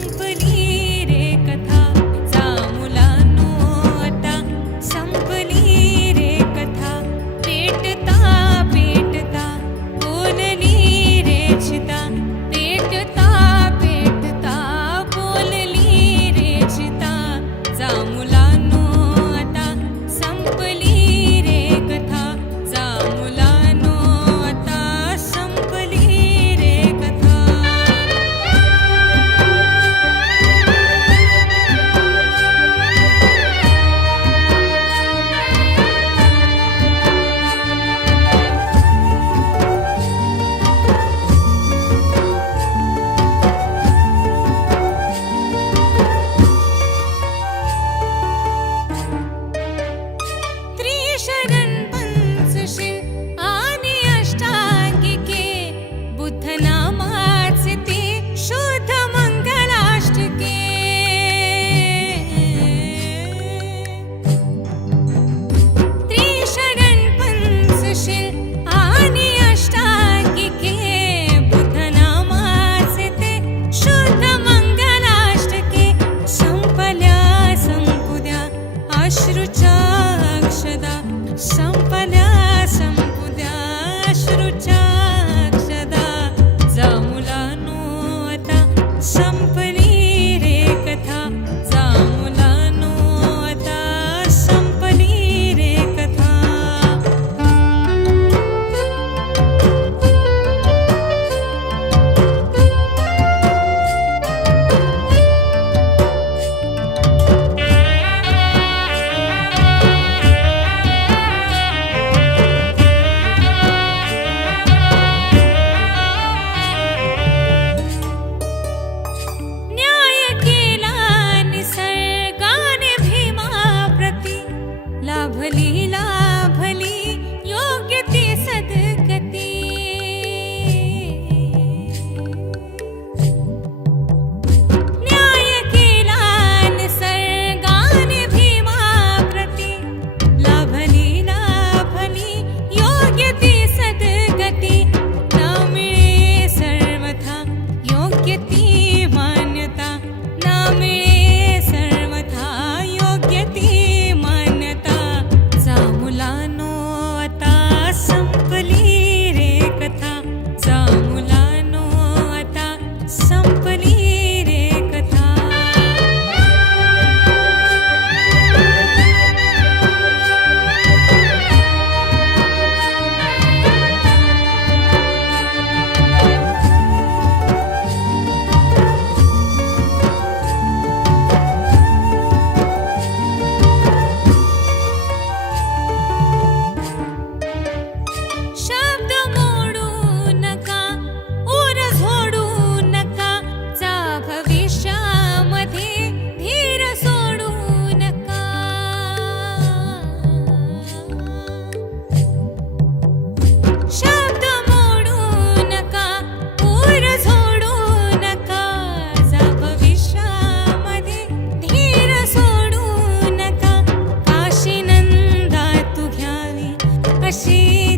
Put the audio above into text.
संपली रे कथा जा मुलांनो आता संपली रे कथा पेटता पेटता बोलली रे चिता पेटता पेटता बोलली रे चिता जा मुलांनो आता संपली रे कथा जा मुलांनो आता संपली रे कथा त्रिशरण पंचशील आणि अष्टांगिके बुद्ध नामाचे ते शुद्ध मंगलाष्टके त्रिशरण पंचशील आणि अष्टांगिके बुद्ध नामाचे ते शुद्ध मंगलाष्टके संपल्या संपुद्या अश्रुच्या अक्षदा संपल्या संपुद्या अश्रुच्या अक्षदा जा मुलांनो आता संपली रे कथा जा मुलांनो आता संपली रे कथा न्याय केला निसर्गाने भीमाप्रती लाभली लाभली योग्य ती सद्गती न्याय केला निसर्गाने भीमाप्रती लाभली लाभली योग्य ती सद्गती ना मिळे सर्वथा योग्य ती मान्यता ना मिळे सर्वथा योग्य ती मान्यता जा मुलांनो आता संपली रे कथा जा मुलांनो आता संपली रे कथा शब्द मोडू नका उर झोडू नका जा भविष्यामध्ये धीर सोडू नका शब्द मोडू नका उर झोडू नका जा भविष्यामध्ये धीर सोडू नका काशी नंदा तू घ्यावी अशी